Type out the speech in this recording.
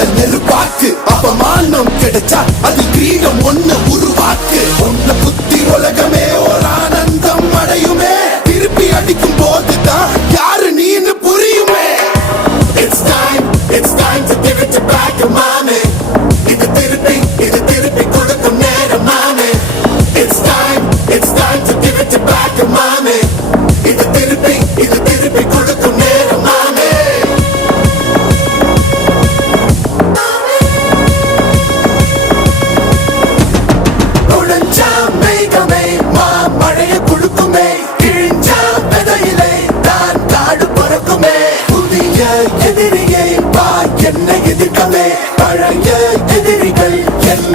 உள்ள நெருப்பாக்கு அவமானம் கிடைச்சா அது கிரீடம் ஒண்ணு உருவாக்கு உன்னை புத்தி உலகமே ஒரு ஆனந்தம் அடையுமே திருப்பி அடிக்கும் போதுதான் யாரு நீன்னு புரியுமே. It's time to give it back to mommy. இது திருப்பி கொடுக்கும் நேரம் மாமே. It's time to give it back to mommy. இது திருப்பி கொடுக்கும் நேரம் மாமே. நுழைஞ்சா மேகமே மழைய கொடுக்குமே கிழிஞ்சா விதையிலே தான் காடு பறக்குமே புதிய எதிரியை வா என்னை எதிர்க்கவே பழைய எதிரிகள் என்